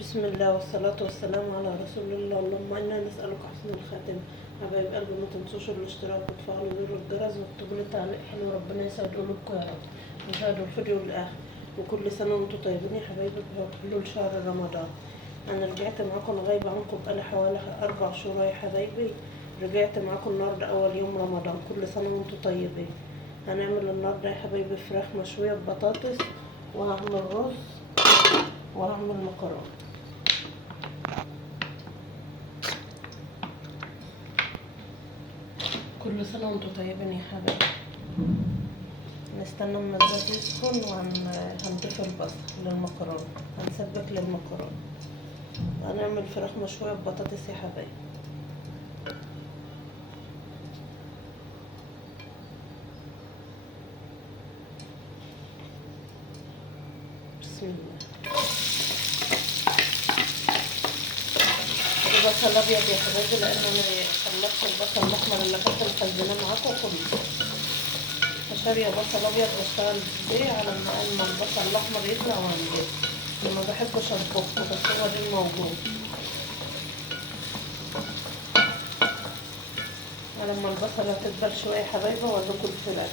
بسم الله والصلاة والسلام على رسول الله. اللهم إنا نسألك حسن الخاتم. حبايب قلبي ما تنسوش الاشتراك وتفعلوا زر الجرس واكتبوا لي تعليق حلو. ربنا يسعد قلوبكم يا رب ويسعدوا الفيديو للآخر. وكل سنة وانتم طيبين يا حبايبي بحلول شهر رمضان. أنا رجعت معاكم غايبة عنكم بقالي حوالي 4 شهور يا حبايبي. رجعت معاكم النهاردة أول يوم رمضان. كل سنة وانتم طيبين. هنعمل النهاردة يا حبايبي فراخ مشوية ببطاطس، وهعمل رز، وهعمل مكرونة. كل سنة وانتم طيبين يا حبايبي. نستنى اما الزيت يسخن وهنضيف البصل للمكرونة، هنسبك للمكرونة. هنعمل فراخ مشوية ببطاطس يا حبايبي. بسم الله. البصل الابيض يا حبايبي لان انا خلطت البصل الاحمر اللي كنت مخزناه معاكم كله. شارية بصل ابيض بشتغل بيه على ما البصل الاحمر يطلع وهنجيبه. انا ما بحبش اطبخه بس هو ده الموجود. لما البصلة تدبل شوية يا حبايبي واوريكم الفراخ.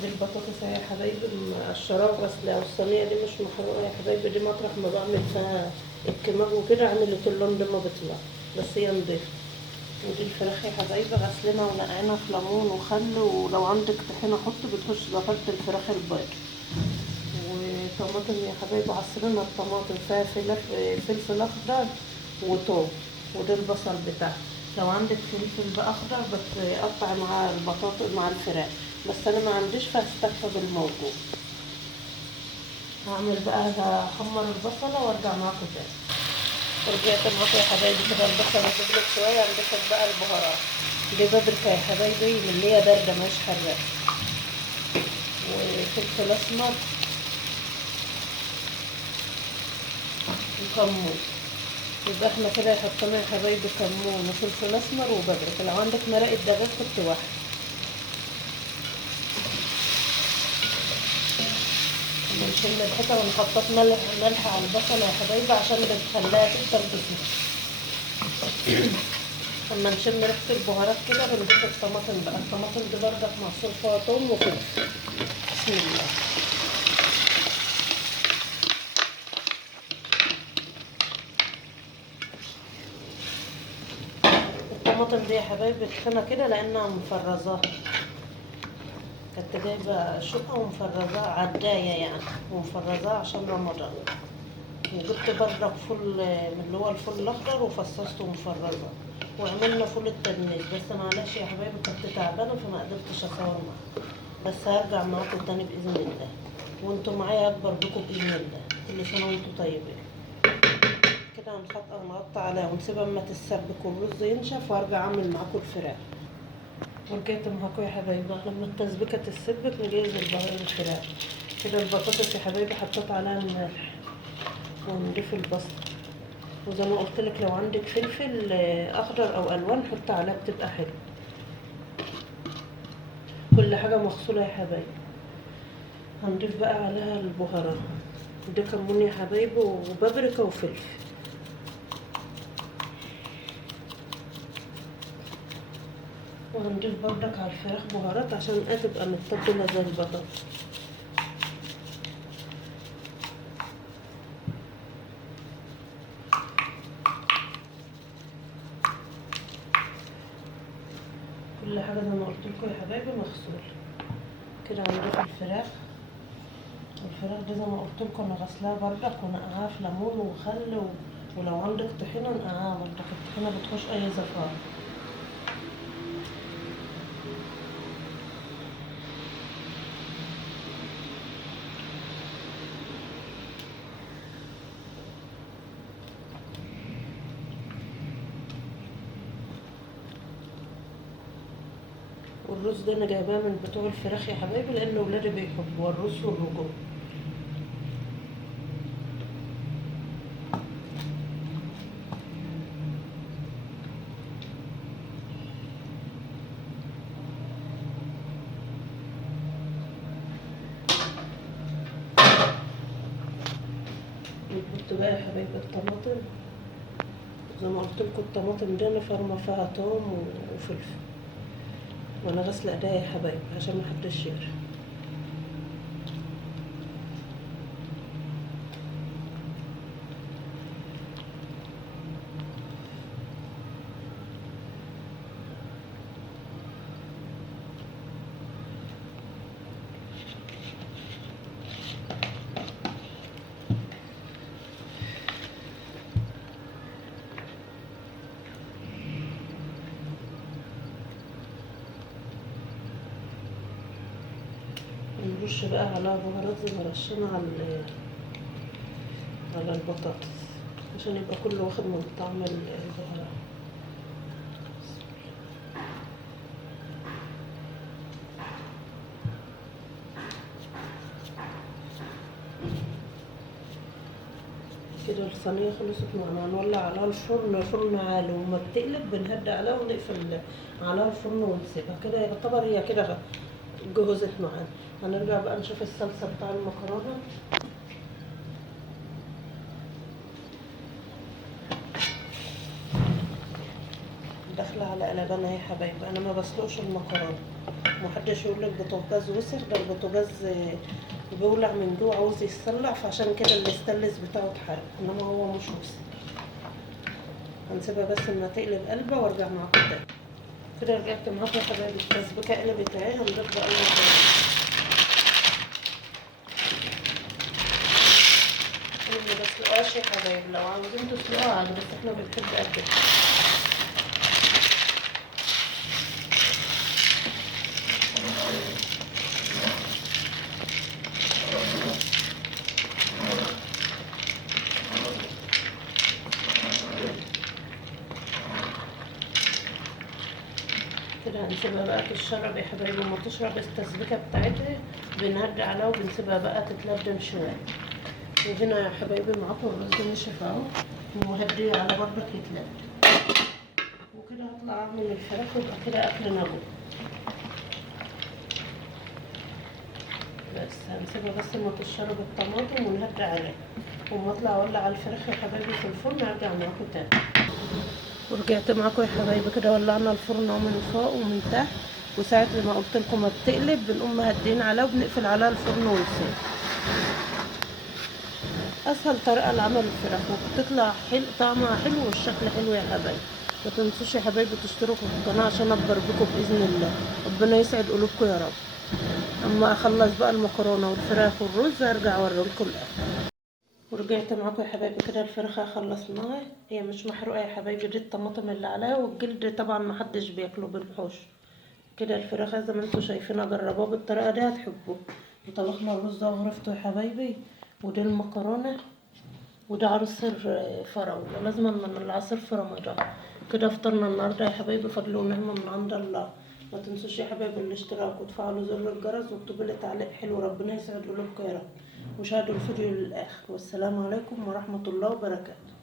دي البطاطس يا حبايبي الشراب غسلة والصينية دي مش محروقة يا حبايبي. دي مطرح ما بعمل فيها الكمام وكده عملت اللون ده ما بيطلع، بس هي نضيفة. ودي الفراخ يا حبايبي غسلنا ونقعنا في ليمون وخل، ولو عندك طحينة حط، بتخش ضغطت الفراخ البيض. وطماطم يا حبايبي عصرنا الطماطم فيها فلفل اخضر وتوم. وده البصل بتاعها. لو عندك فلفل بقى اخضر بتقطع مع البطاطا مع الفراخ، بس انا ما عنديش فاستكفى بالموجود. هعمل بقى هحمر البصلة وارجع معاكم تاني. رجعت معاكم يا حبايبي كده البصلة تغلت شوية. هنضيف بقى البهارات. دي بابريكا يا حبايبي من اللي هي باردة مش حراقة، وفلفل اسمر وكمون. يبقى احنا كده حطينا يا حبايبي كمون وفلفل اسمر وبابريكا. لو عندك مرقة دجاج كنت واحد. بنشيل الحته ونحطط ملح على البصله يا حبايبي عشان بتخليها تكتر بسرعه. اما نشم ريحه البهارات كده بنضيف الطماطم بقى. الطماطم دي بردك معصور فيها توم وفلفل. بسم الله. الطماطم دي يا حبايبي تخينه كده لانها مفرزاها. كنت جايبه شقه ومفرزاها عدايه يعني، ومفرزاها عشان رمضان. وجبت بردك فول من اللي هو الفول الاخضر وفصصته ومفرزه. وعملنا فول التجميد، بس معلش يا حبايبي كنت تعبانه فما قدرتش اصور معاكم. بس هرجع معاكم تاني باذن الله، وانتم معايا اكبر بكم باذن الله. كل سنه وانتم طيبين. كده هنقطع عليها ونسيبها اما تتسبك والرز ينشف، وارجع اعمل معاكم الفراخ. ورجعت معاكم يا حبايبي لما التسبيكه تتسبك نجهز الفراخ. كده البطاطس يا حبايبي حطيت عليها الملح ونضيف البصل. وزي ما قلت لك لو عندك فلفل اخضر او الوان حط عليها بتبقى حلو. كل حاجه مغسوله يا حبايبي. هنضيف بقى عليها البهارات. ده كمون يا حبايبي وبابريكا وفلفل. وهنضيف بردك على الفراخ بهارات عشان تبقى متبله زي البطاطس. كل حاجه زي ما قلت لكم يا حبايبي مغسوله. كده هنضيف الفراخ. الفراخ دي زي ما قلت لكم انا غسلاها بردك ونقعها في ليمون وخل ولو عندك طحينه نقعها بردك. الطحينه بتخش اي زفاره. والرز ده انا جايباه من بتوع الفراخ يا حبايبي لان ولادي بيحبوا الرز والرجول. نحط بقى يا حبايبي الطماطم. زي ما قلت لكم الطماطم دي انا فرمه فيها توم وفلفل، وانا غاسله ايديا يا حبايبي عشان محدش يعرف. نرش بقى على بهارات زي ما رشينا على البطاطس عشان يبقى كله واخد من طعم البهارات. كده الصينية خلصت معانا، نولع عليها الفرن فرن عالي، وما بتقلب بنهدي عليها ونقفل عليها الفرن ونسيبها كده. يعتبر هي كده جهزت معانا. هنرجع بقى نشوف الصلصة بتاع المكرونة. داخلة على قلبانة يا حبايبي. انا ما بسلقش المكرونة، محدش يقول لك بوتاجاز وسخ، ده البوتاجاز بيولع من جوه عاوز يتصلع، فعشان كده الاستانلس بتاعه اتحرق، انما هو مش وسخ. هنسيبها بس انها تقلب قلبة وارجع معاكم تاني. كده رجعت معاكم يا حبايبي، التسبيكة قلبت اهي. هنضيف بقى المكرونة. انا ما بسلقهاش يا حبايبي، لو عاوزين تسلقوها عادي، بس احنا بنحب قد كده. كده هنسيبها بقى تشرب يا حبايبي. لما تشرب التسبيكة بتاعتها بنهدي عليها وبنسيبها بقى تتلبن شوية. وهنا يا حبايبي معاكم الرز نشف اهو، ومهديه على برضك يتلبن. وكده هطلع اعمل الفراخ ويبقى كده اكل نابو. بس هنسيبها بس ما تشرب الطماطم ونهدي عليها، وما اطلع اولع على الفراخ يا حبايبي في الفرن ارجع معاكم تاني. ورجعت معاكم يا حبايبي. كده ولعنا الفرن اهو من فوق ومن تحت، وساعة ما قلت لكم ما بتقلب بنقوم مهدين عليها وبنقفل عليها الفرن ونسيب. اسهل طريقه لعمل الفراخ وبتطلع حلو، طعمها حلو والشكل حلو يا حبايبي. ما تنسوش يا حبايبي تشتركوا في القناه عشان اكبر بكم باذن الله. ربنا يسعد قلوبكم يا رب. اما اخلص بقى المكرونه والفراخ والرز ارجع اوريلكم الاكل. ورجعت معاكم يا حبايبي. كده الفراخ خلصناها، هي مش محروقه يا حبايبي، دي الطماطم اللي عليها، والجلد طبعا محدش بياكله بالحوش. كده الفراخ زي ما انتوا شايفينها، جربوها بالطريقه دي هتحبوه. وطبخنا الرز ده وغرفته يا حبايبي، ودي المكرونه، وده عصير فراولة، لازم من العصير في رمضان. كده فطرنا النهارده يا حبايبي، فضل ونعمة من عند الله. ما تنسوش يا حبايبي الاشتراك وتفعلوا زر الجرس واكتبوا لي تعليق حلو. ربنا يسعد قلوبكم يا رب. وشاهدوا الفيديو للاخر. والسلام عليكم ورحمة الله وبركاته.